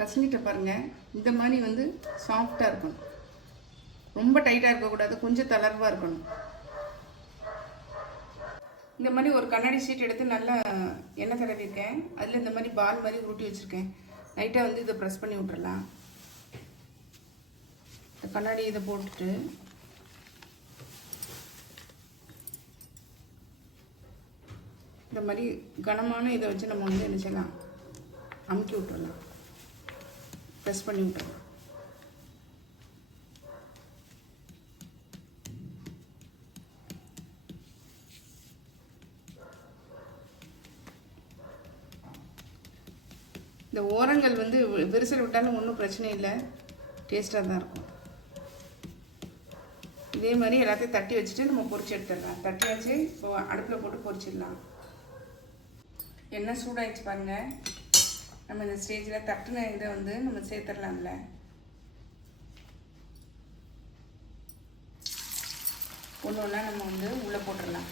பசங்கிட்ட பாருங்கள், இந்த மாதிரி வந்து சாஃப்டாக இருக்கணும், ரொம்ப டைட்டாக இருக்கக்கூடாது, கொஞ்சம் தளர்வாக இருக்கணும். இந்த மாதிரி ஒரு கண்ணாடி ஷீட் எடுத்து நல்லா எண்ணெய் தடவிருக்கேன். அதில் இந்த மாதிரி பால் மாதிரி உருட்டி வச்சுருக்கேன். லைட்டாக வந்து இதை ப்ரெஸ் பண்ணி விட்டுறலாம். இந்த கண்ணாடி இதை போட்டுட்டு இந்த மாதிரி கனமான இதை வச்சு நம்ம வந்து என்ன செய்யலாம், அமுக்கி விட்டுறலாம், ப்ரெஸ் பண்ணி விட்டுறலாம். இந்த ஓரங்கள் வந்து விரிசல் விட்டாலும் ஒன்றும் பிரச்சனை இல்லை, டேஸ்ட்டாக தான் இருக்கும். இதே மாதிரி எல்லாத்தையும் தட்டி வச்சுட்டு நம்ம பொரிச்சு எடுத்துடலாம். தட்டி வச்சு இப்போ அடுப்பில் போட்டு பொரிச்சிடலாம். எண்ணெய் சூடாகிடுச்சு பாருங்கள். நம்ம இந்த ஸ்டேஜில் தட்டின இதை வந்து நம்ம சேர்த்துடலாம்ல. ஒன்று ஒன்றா நம்ம வந்து உள்ளே போட்டுடலாம்.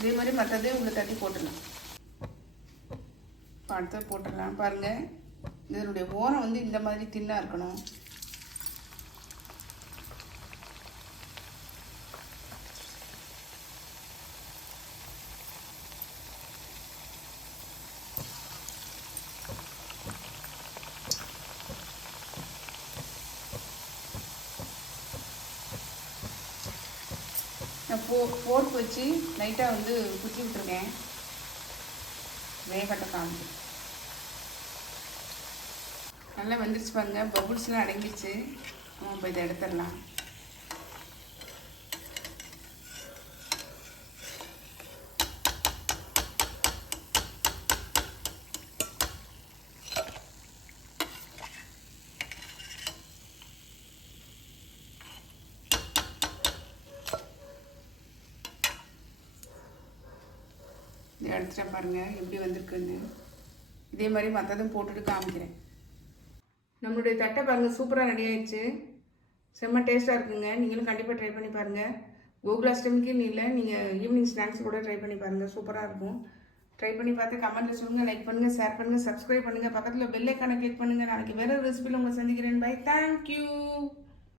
இதே மாதிரி மற்றதே உள்ள தட்டி போட்டுடலாம். அடுத்த போட்டுடலாம். பாருங்கள், இதனுடைய ஓரம் வந்து இந்த மாதிரி தின்னாக இருக்கணும். நான் போர்க் வச்சு லைட்டாக வந்து குத்தி விட்டுருக்கேன், வேகட்ட காமிச்சு. நல்லா வந்துருச்சு பாருங்க, பபுள்ஸ்லாம் அடங்கிடுச்சு. நம்ம இப்போ இதை எடுத்துடலாம். இதை எடுத்துட்டேன் பாருங்கள் எப்படி வந்திருக்குன்னு. இதே மாதிரி மற்றதும் போட்டுட்டு காமிக்கிறேன். நம்மளுடைய தட்டை பாருங்கள், சூப்பராக ரெடி ஆயிடுச்சு. செம்ம டேஸ்ட்டாக இருக்குங்க. நீங்களும் கண்டிப்பாக ட்ரை பண்ணி பாருங்கள். கோகுலாஷ்டமிக்குன்னு இல்லை, நீங்கள் ஈவினிங் ஸ்நாக்ஸ் கூட ட்ரை பண்ணி பாருங்கள், சூப்பராக இருக்கும். ட்ரை பண்ணி பார்த்து கமெண்ட்டில் சொல்லுங்கள், லைக் பண்ணுங்கள், ஷேர் பண்ணுங்கள், சப்ஸ்கிரைப் பண்ணுங்கள், பக்கத்தில் பெல் ஐக்கானை கிளிக் பண்ணுங்கள். நாளைக்கு வேறு ரெசிபியில் உங்களை சந்திக்கிறேன். Bye, thank you.